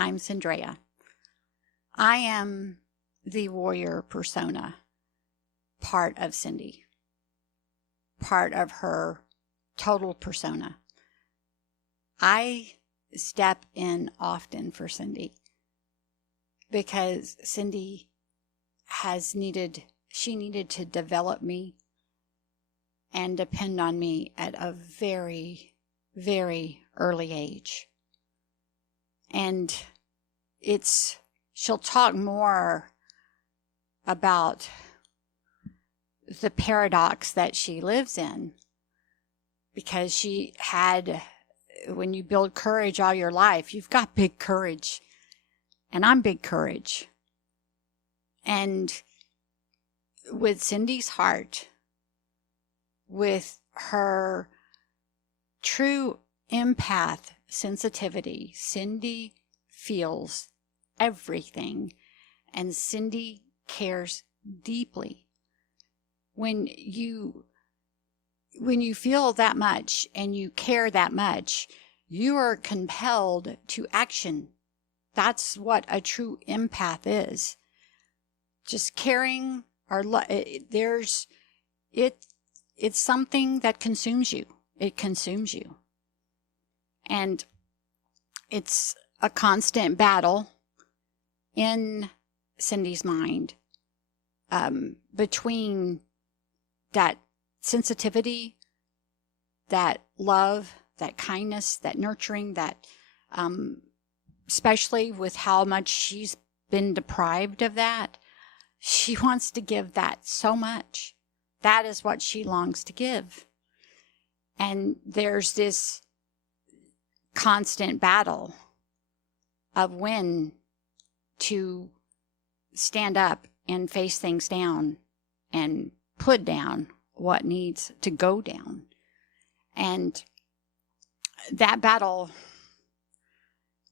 I'm CinDrea. I am the warrior persona, part of Cindy, part of her total persona. I step in often for Cindy because Cindy she needed to develop me and depend on me at a very, very early age. And she'll talk more about the paradox that she lives in, because she had, when you build courage all your life, you've got big courage, and I'm big courage. And with Cindy's heart, with her true empath sensitivity, Cindy feels everything, and Cindy cares deeply. When you feel that much and you care that much, you are compelled to action. That's what a true empath is. Just caring, it's something that consumes you. It consumes you. And it's a constant battle in Cindy's mind between that sensitivity, that love, that kindness, that nurturing, that especially with how much she's been deprived of that, she wants to give that so much. That is what she longs to give. And there's this constant battle of when to stand up and face things down and put down what needs to go down. And that battle,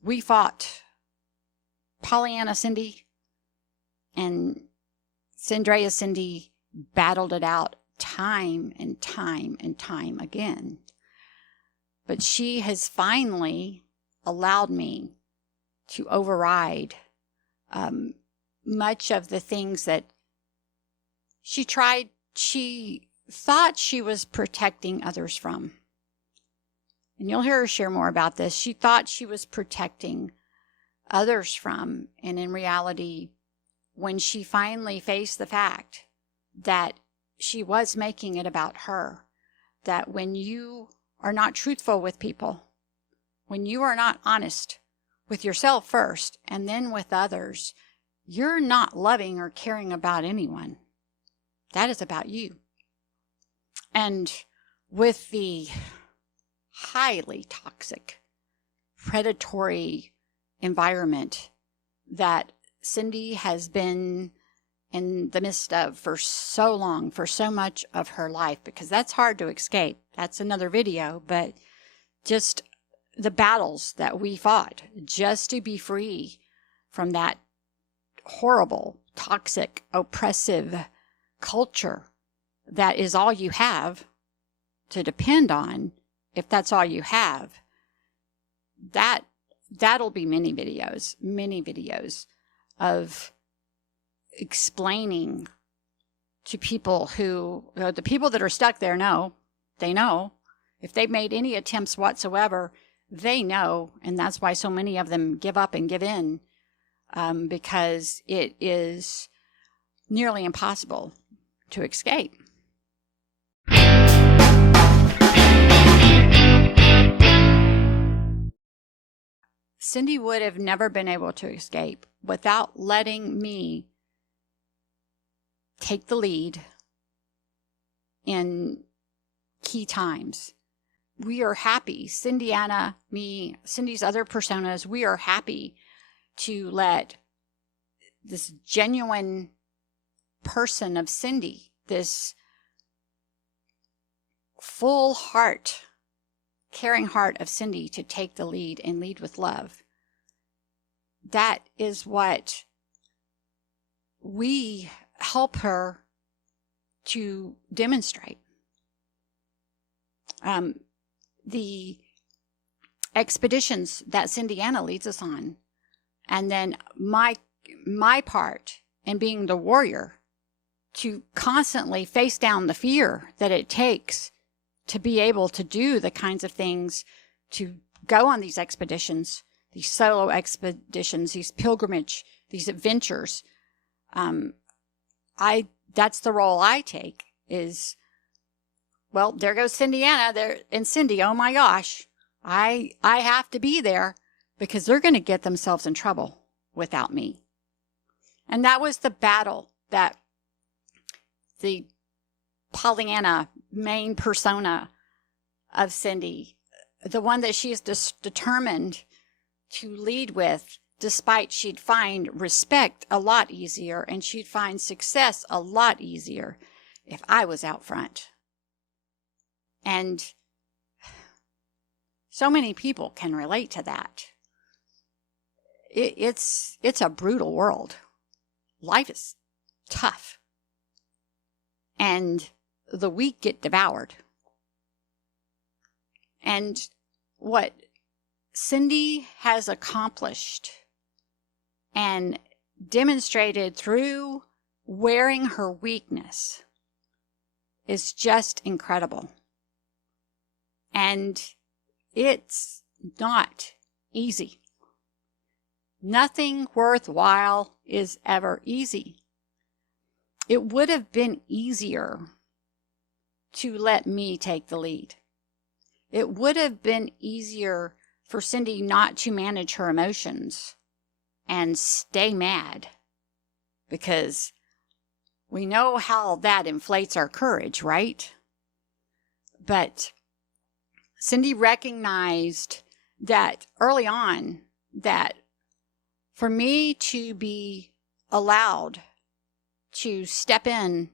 we fought. Pollyanna Cindy and CinDrea Cindy battled it out time and time and time again. But she has finally allowed me to override much of the things that she thought she was protecting others from. And you'll hear her share more about this. She thought she was protecting others from, and in reality, when she finally faced the fact that she was making it about her, that when you are not truthful with people, when you are not honest with yourself first and then with others, you're not loving or caring about anyone. That is about you. And with the highly toxic, predatory environment that Cindy has been in the midst of for so long, for so much of her life, because that's hard to escape. That's another video, but just the battles that we fought just to be free from that horrible, toxic, oppressive culture that is all you have to depend on. If that's all you have, that'll be many videos of explaining to people who, the people that are stuck there know. If they've made any attempts whatsoever, they know, and that's why so many of them give up and give in, because it is nearly impossible to escape. Cindy would have never been able to escape without letting me take the lead in key times. We are happy, Cindiana, me, Cindy's other personas, we are happy to let this genuine person of Cindy, this full heart, caring heart of Cindy, to take the lead and lead with love. That is what we help her to demonstrate. The expeditions that Cindiana leads us on And then my part in being the warrior to constantly face down the fear that it takes to be able to do the kinds of things, to go on these expeditions, these solo expeditions, these pilgrimage, these adventures. That's the role I take is, well, there goes Cindiana there, and Cindy, oh my gosh, I have to be there because they're going to get themselves in trouble without me. And that was the battle that the Pollyanna main persona of Cindy, the one that she is determined to lead with, despite she'd find respect a lot easier and she'd find success a lot easier if I was out front. And so many people can relate to that. It's a brutal world. Life is tough. And the weak get devoured. And what Cindy has accomplished and demonstrated through wearing her weakness is just incredible. And it's not easy. Nothing worthwhile is ever easy. It would have been easier to let me take the lead. It would have been easier for Cindy not to manage her emotions and stay mad, because we know how that inflates our courage, right? But Cindy recognized that early on that for me to be allowed to step in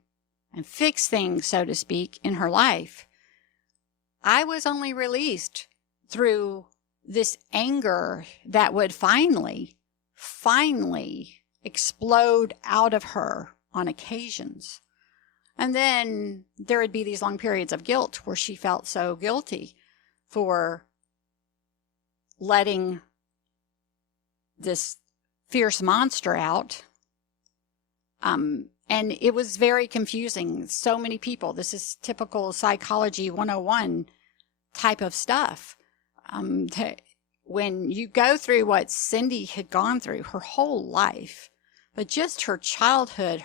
and fix things, so to speak, in her life, I was only released through this anger that would finally explode out of her on occasions. And then there would be these long periods of guilt where she felt so guilty for letting this fierce monster out. And it was very confusing. So many people, this is typical psychology 101 type of stuff. When you go through what Cindy had gone through her whole life, but just her childhood,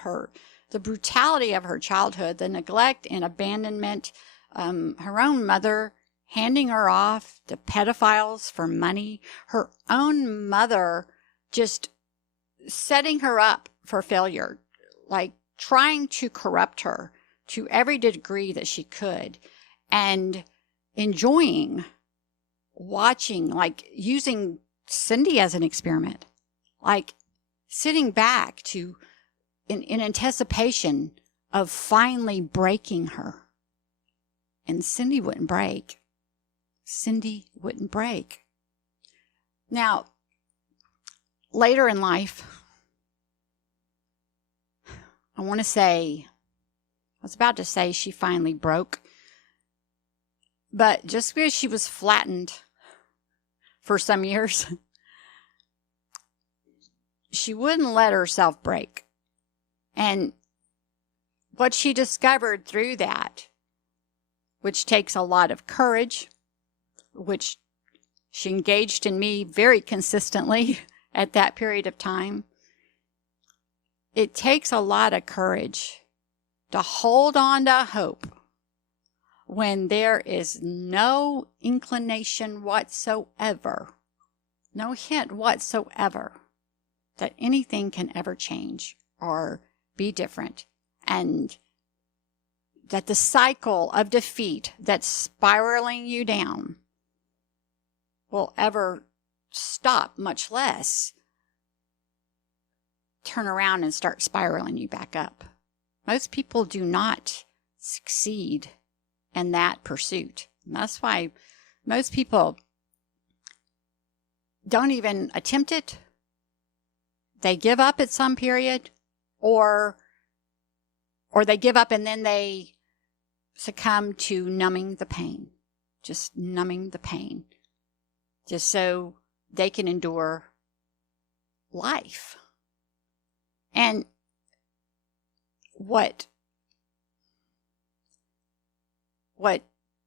the brutality of her childhood, the neglect and abandonment, her own mother handing her off to pedophiles for money, her own mother just setting her up for failure, like trying to corrupt her to every degree that she could, and enjoying watching, like using Cindy as an experiment, like sitting back in anticipation of finally breaking her. And Cindy wouldn't break. Cindy wouldn't break. Now, later in life, I was about to say she finally broke, but just because she was flattened for some years, she wouldn't let herself break. And what she discovered through that, which takes a lot of courage, which she engaged in me very consistently at that period of time, it takes a lot of courage to hold on to hope when there is no inclination whatsoever, no hint whatsoever that anything can ever change or be different, and that the cycle of defeat that's spiraling you down will ever stop, much less turn around and start spiraling you back up. Most people do not succeed in that pursuit. And that's why most people don't even attempt it. They give up at some period, or they give up and then they succumb to numbing the pain, just so they can endure life. And what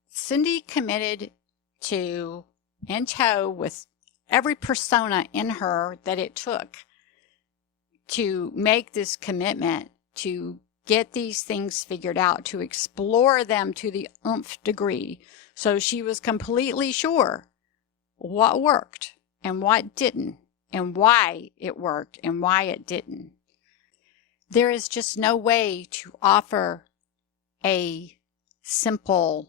Cindy committed to in tow with every persona in her that it took to make this commitment to get these things figured out, to explore them to the nth degree. So she was completely sure what worked and what didn't, and why it worked and why it didn't. There is just no way to offer a simple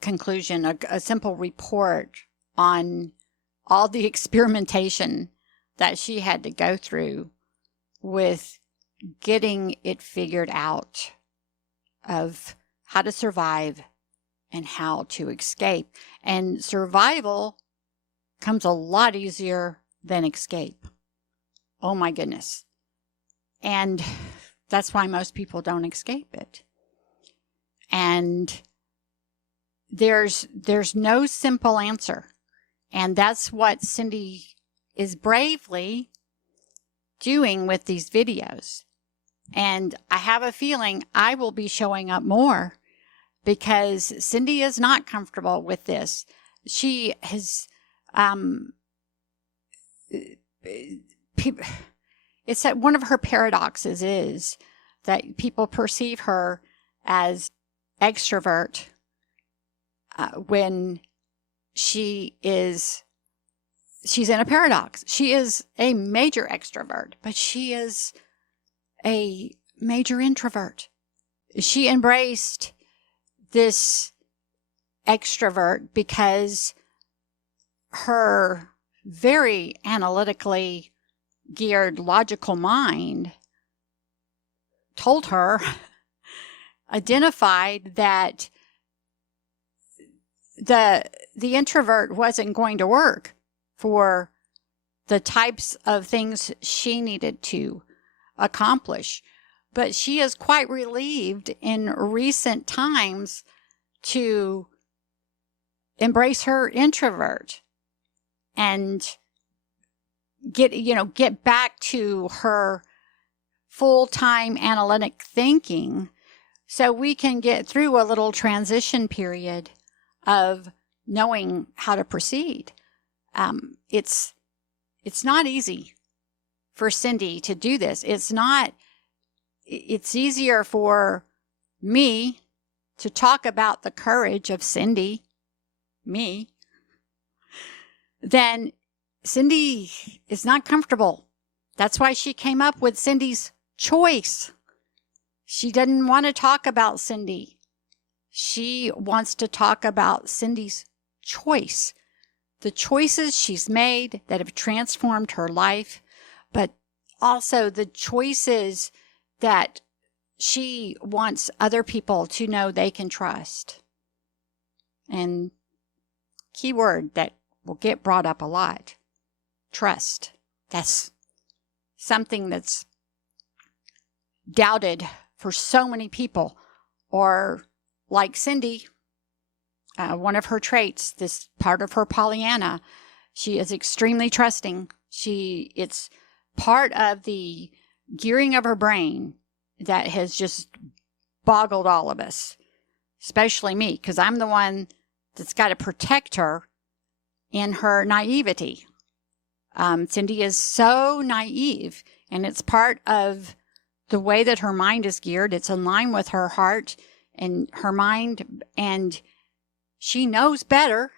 conclusion, a simple report on all the experimentation that she had to go through with getting it figured out of how to survive and how to escape. And survival comes a lot easier than escape. Oh my goodness. And that's why most people don't escape it. And there's no simple answer. And that's what Cindy is bravely doing with these videos. And I have a feeling I will be showing up more because Cindy is not comfortable with this. She has, it's that one of her paradoxes is that people perceive her as extrovert when she's in a paradox. She is a major extrovert, but she is a major introvert. She embraced this extrovert because her very analytically geared logical mind told her, identified that the introvert wasn't going to work for the types of things she needed to accomplish. But she is quite relieved in recent times to embrace her introvert and get back to her full-time analytic thinking, so we can get through a little transition period of knowing how to proceed. It's not easy for Cindy to do this. It's easier for me to talk about the courage of Cindy, me, than Cindy is not comfortable. That's why she came up with Cindy's choice. She didn't want to talk about Cindy. She wants to talk about Cindy's choice. The choices she's made that have transformed her life, but also the choices that she wants other people to know they can trust. And key word that will get brought up a lot, trust. That's something that's doubted for so many people. Or like Cindy, one of her traits, this part of her Pollyanna, she is extremely trusting. It's part of the gearing of her brain that has just boggled all of us, especially me, because I'm the one that's got to protect her in her naivety. Cindy is so naive, and it's part of the way that her mind is geared. It's in line with her heart and her mind, and she knows better.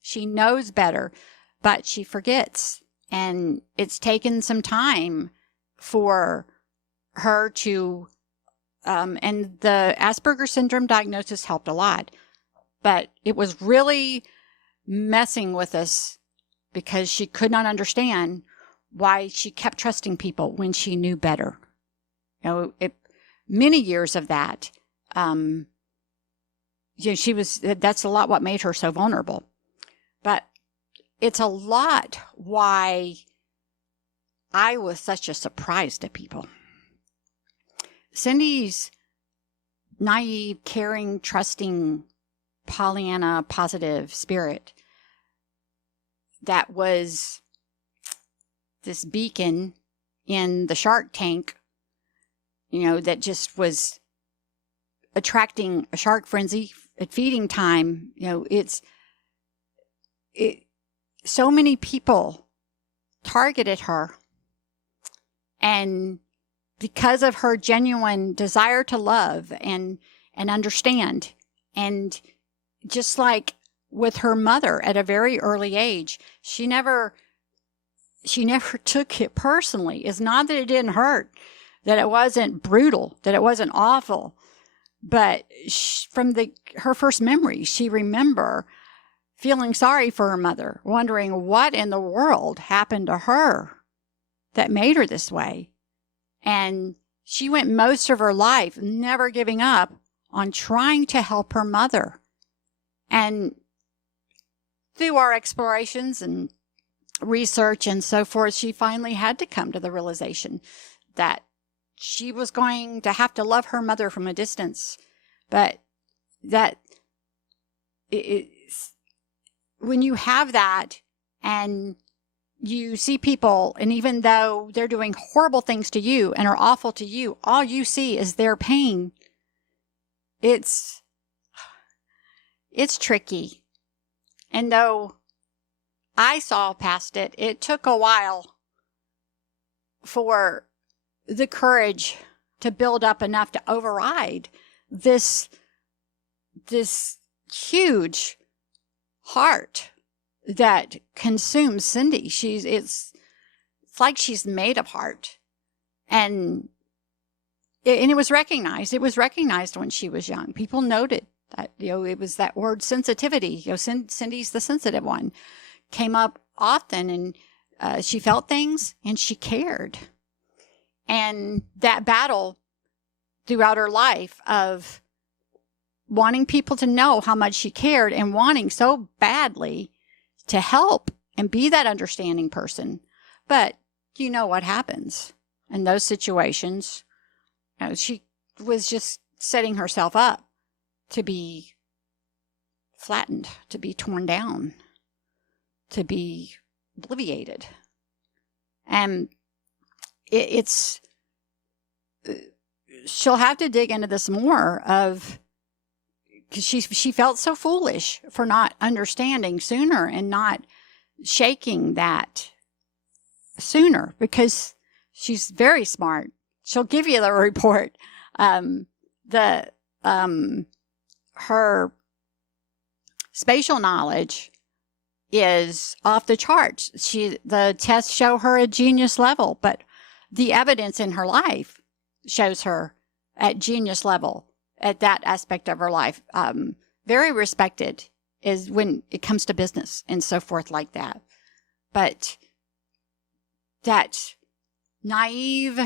She knows better, but she forgets. And it's taken some time for her to, and the Asperger syndrome diagnosis helped a lot, but it was really messing with us because she could not understand why she kept trusting people when she knew better. Many years of that, that's a lot what made her so vulnerable. But it's a lot why I was such a surprise to people. Cindy's naive, caring, trusting, Pollyanna, positive spirit that was this beacon in the Shark Tank, that just was attracting a shark frenzy at feeding time. So many people targeted her, and because of her genuine desire to love and understand, and just like with her mother at a very early age, she never took it personally. It's not that it didn't hurt, that it wasn't brutal, that it wasn't awful, but from her first memory, she remember feeling sorry for her mother, wondering what in the world happened to her that made her this way. And she went most of her life never giving up on trying to help her mother. And through our explorations and research and so forth, she finally had to come to the realization that she was going to have to love her mother from a distance. But that when you have that and you see people, and even though they're doing horrible things to you and are awful to you, all you see is their pain. It's tricky. And though I saw past it, it took a while for the courage to build up enough to override this huge heart that consumes Cindy. It's like she's made of heart. And it was recognized. It was recognized when she was young. People noted that, it was that word sensitivity. Cindy's the sensitive one. Came up often, and she felt things and she cared. And that battle throughout her life of wanting people to know how much she cared and wanting so badly to help and be that understanding person. But you know what happens in those situations. She was just setting herself up to be flattened, to be torn down, to be obliviated. And she'll have to dig into this more because she felt so foolish for not understanding sooner and not shaking that sooner, because she's very smart. She'll give you the report. Her spatial knowledge is off the charts. The tests show her a genius level, but the evidence in her life shows her at genius level at that aspect of her life. Very respected is when it comes to business and so forth like that. But that naive,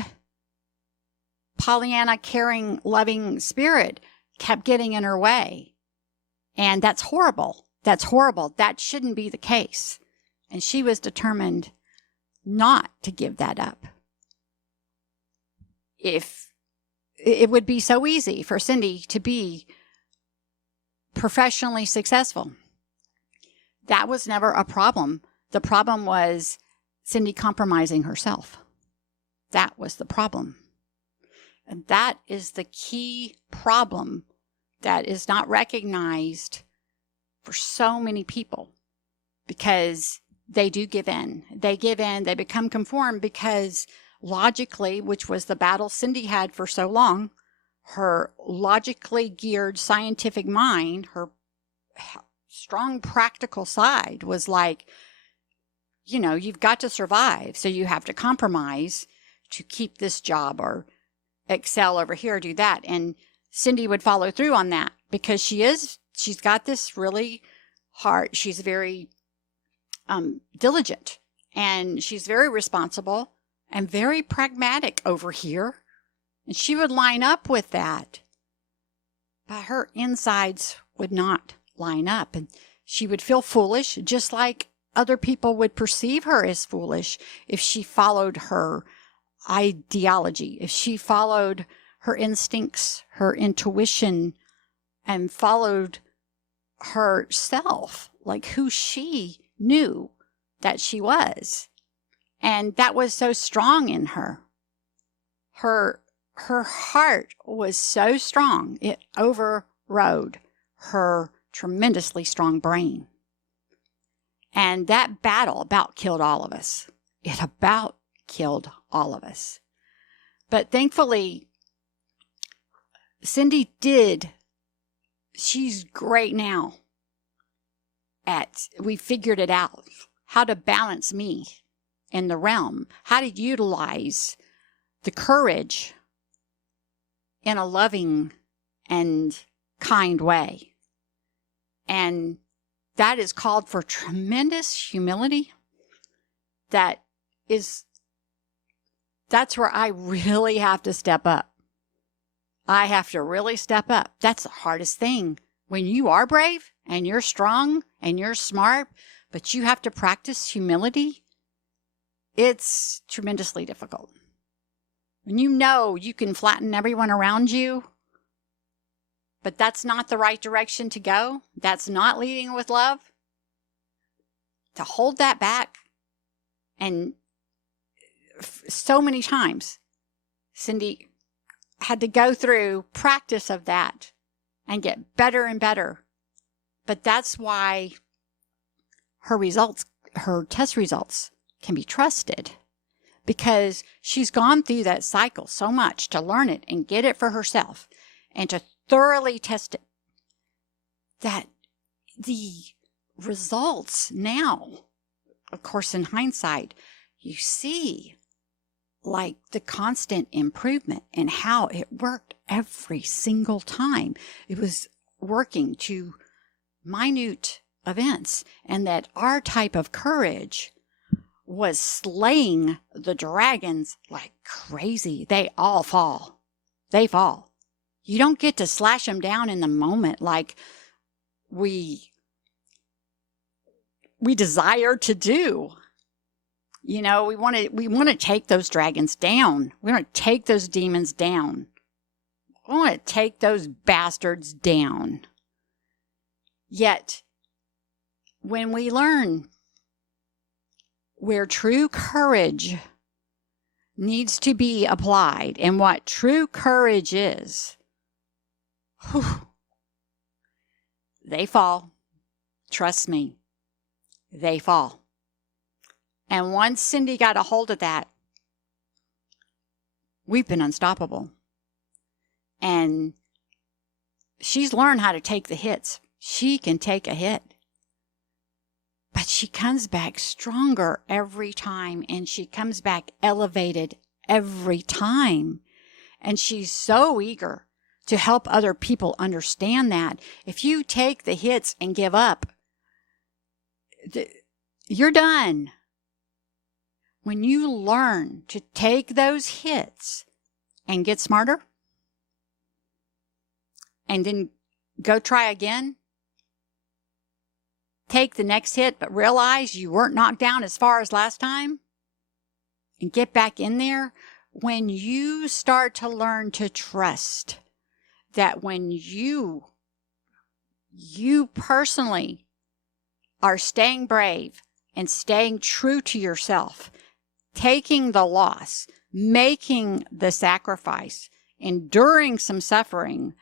Pollyanna, caring, loving spirit kept getting in her way. And that's horrible. That's horrible. That shouldn't be the case. And she was determined not to give that up. If it would be so easy for Cindy to be professionally successful. That was never a problem. The problem was Cindy compromising herself. That was the problem. And that is the key problem that is not recognized for so many people, because they do give in. They give in, they become conformed because logically, which was the battle Cindy had for so long, her logically geared scientific mind, her strong practical side was like, you've got to survive. So you have to compromise to keep this job or excel over here, do that. And Cindy would follow through on that because she's got this really hard, she's very diligent, and she's very responsible and very pragmatic over here. And she would line up with that, but her insides would not line up. And she would feel foolish, just like other people would perceive her as foolish if she followed her ideology, if she followed her instincts, her intuition, and followed herself, like who she knew that she was. And that was so strong in her. Her heart was so strong, it overrode her tremendously strong brain. And that battle about killed all of us. It about killed all of us. But thankfully, Cindy she's great now we figured it out, how to balance me in the realm, how to utilize the courage in a loving and kind way. And that is called for tremendous humility. That's where I really have to step up. I have to really step up. That's the hardest thing. When you are brave and you're strong and you're smart, but you have to practice humility, it's tremendously difficult. When you know you can flatten everyone around you, but that's not the right direction to go, that's not leading with love, to hold that back. And so many times, Cindy had to go through practice of that and get better and better. But that's why her test results can be trusted, because she's gone through that cycle so much to learn it and get it for herself and to thoroughly test it, that the results now, of course, in hindsight, you see like the constant improvement and how it worked every single time. It was working to minute events, and that our type of courage was slaying the dragons like crazy. They all fall. They fall. You don't get to slash them down in the moment like we desire to do. You know, we want to take those dragons down. We want to take those demons down. We want to take those bastards down. Yet, when we learn where true courage needs to be applied and what true courage is, they fall. Trust me, they fall. And once Cindy got a hold of that, we've been unstoppable. And she's learned how to take the hits. She can take a hit. But she comes back stronger every time, and she comes back elevated every time. And she's so eager to help other people understand that. If you take the hits and give up, you're done. When you learn to take those hits and get smarter, and then go try again, take the next hit, but realize you weren't knocked down as far as last time, and get back in there, when you start to learn to trust that when you personally are staying brave and staying true to yourself, taking the loss, making the sacrifice, enduring some suffering,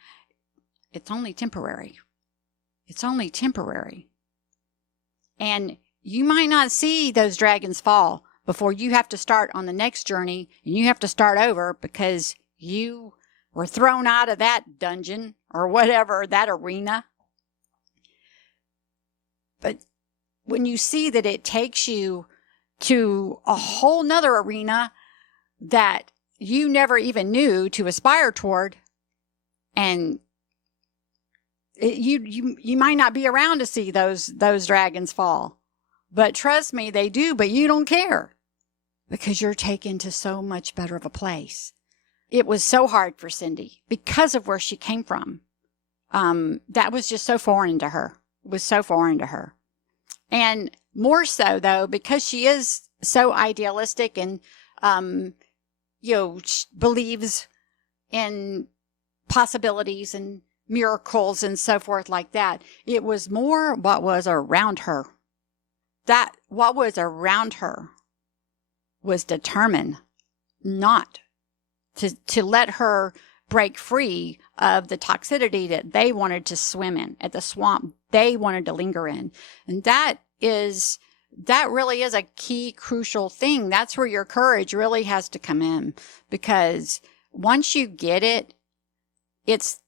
it's only temporary. It's only temporary. And you might not see those dragons fall before you have to start on the next journey, and you have to start over because you were thrown out of that dungeon or whatever, that arena. But when you see that it takes you to a whole nother arena that you never even knew to aspire toward, and you might not be around to see those dragons fall, but trust me, they do. But you don't care because you're taken to so much better of a place. It was so hard for Cindy because of where she came from. That was just so foreign to her. It was so foreign to her. And more so, though, because she is so idealistic and, believes in possibilities and miracles and so forth like that. It was more what was around her. What was around her was determined not to let her break free of the toxicity that they wanted to swim in, at the swamp they wanted to linger in. And that really is a key, crucial thing. That's where your courage really has to come in, because once you get it, it's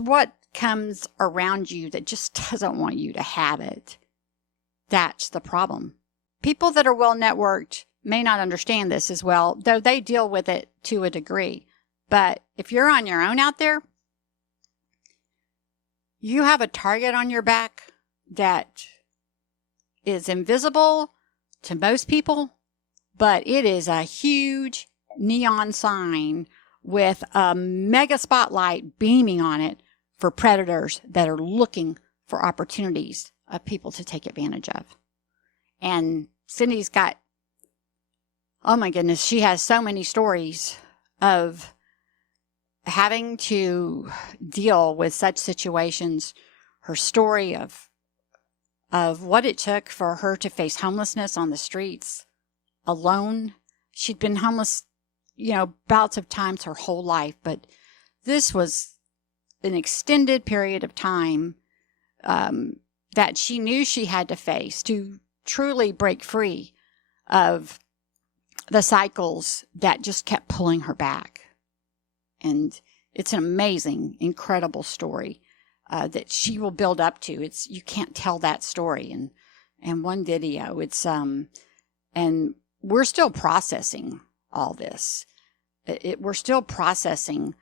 what comes around you that just doesn't want you to have it. That's the problem. People that are well networked may not understand this as well, though they deal with it to a degree. But if you're on your own out there, you have a target on your back that is invisible to most people, but it is a huge neon sign with a mega spotlight beaming on it for predators that are looking for opportunities of people to take advantage of. And Cindy's got, oh my goodness, she has so many stories of having to deal with such situations. Her story of what it took for her to face homelessness on the streets alone. She'd been homeless, bouts of times her whole life, but this was an extended period of time that she knew she had to face to truly break free of the cycles that just kept pulling her back. And it's an amazing, incredible story that she will build up to. You can't tell that story in one video. And we're still processing all this. We're still processing.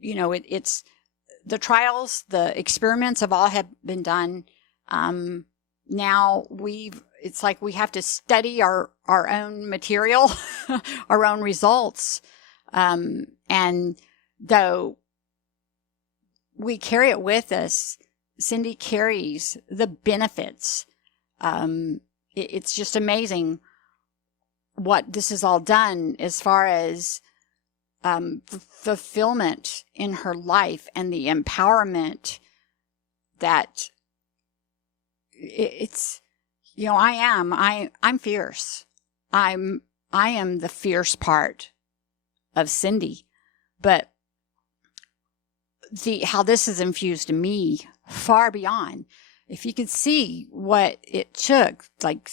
It's the trials, the experiments have all have been done. Now it's like we have to study our own material, our own results. And though we carry it with us, Cindy carries the benefits. It's just amazing what this has all done as far as fulfillment in her life and the empowerment that it's, I'm fierce. I am the fierce part of Cindy, but how this has infused me far beyond. If you could see what it took, like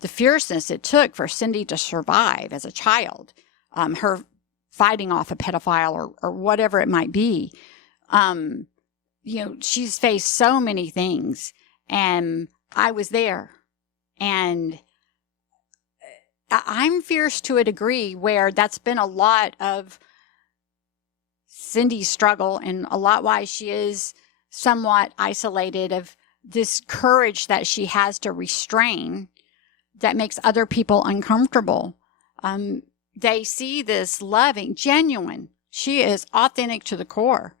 the fierceness it took for Cindy to survive as a child, her fighting off a pedophile or whatever it might be. She's faced so many things, and I was there, and I'm fierce to a degree where that's been a lot of Cindy's struggle, and a lot why she is somewhat isolated, of this courage that she has to restrain that makes other people uncomfortable. They see this loving, genuine, she is authentic to the core,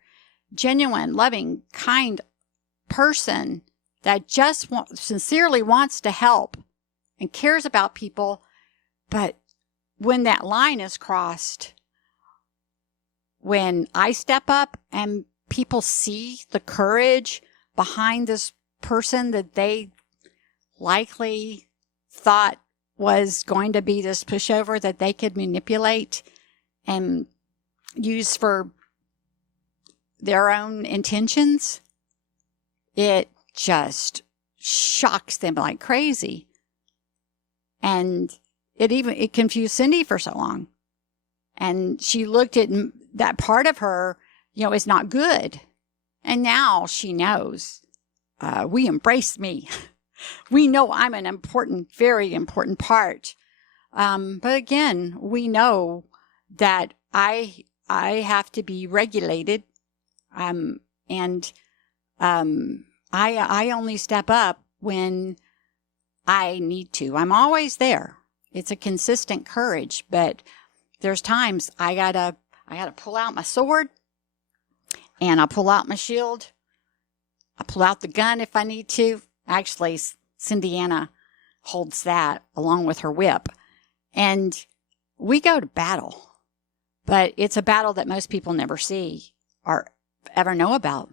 genuine, loving, kind person that just sincerely wants to help and cares about people. But when that line is crossed, when I step up and people see the courage behind this person that they likely thought was going to be this pushover that they could manipulate and use for their own intentions, it just shocks them like crazy. And it confused Cindy for so long. And she looked at that part of her, is not good. And now she knows, we embrace me. We know I'm an important, very important part. But again, we know that I have to be regulated. I only step up when I need to. I'm always there. It's a consistent courage, but there's times I gotta pull out my sword, and I pull out my shield. I pull out the gun if I need to. Actually, Cindiana holds that along with her whip, and we go to battle. But it's a battle that most people never see or ever know about.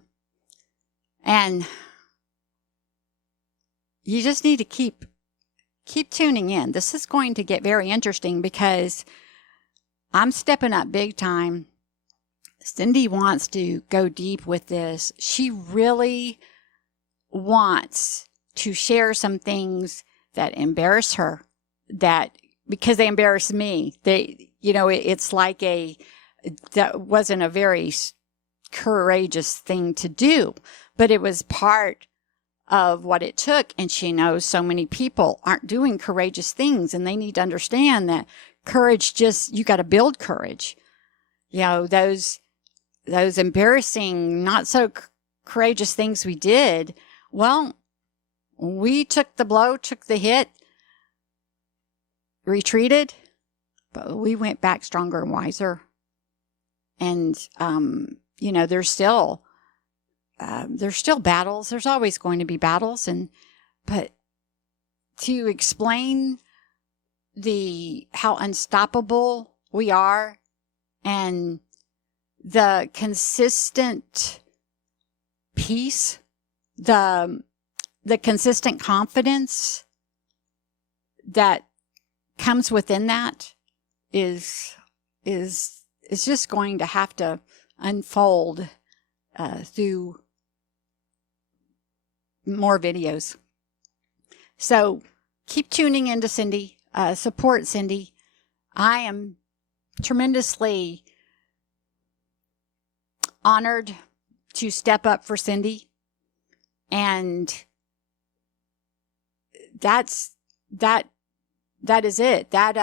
And you just need to keep keep tuning in. This is going to get very interesting because I'm stepping up big time. Cindy wants to go deep with this. She really wants to share some things that embarrass her, that because they embarrass me. It's like that wasn't a very courageous thing to do, but it was part of what it took. And she knows so many people aren't doing courageous things, and they need to understand that courage, you got to build courage. Those embarrassing, not so courageous things we did, well, we took the blow, took the hit, retreated, but we went back stronger and wiser. And, there's still battles. There's always going to be battles. But to explain how unstoppable we are, and the consistent peace, the consistent confidence that comes within that is just going to have to unfold through more videos. So keep tuning into Cindy. Support Cindy. I am tremendously honored to step up for Cindy, and that is it. That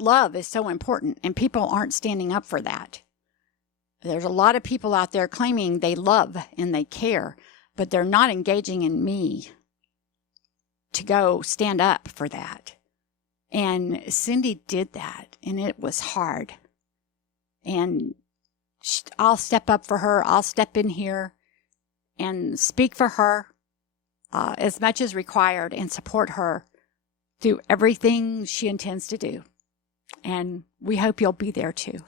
love is so important, and people aren't standing up for that. There's a lot of people out there claiming they love and they care, but they're not engaging in me to go stand up for that. And Cindy did that, and it was hard. And I'll step up for her. I'll step in here and speak for her as much as required, and support her through everything she intends to do. And we hope you'll be there too.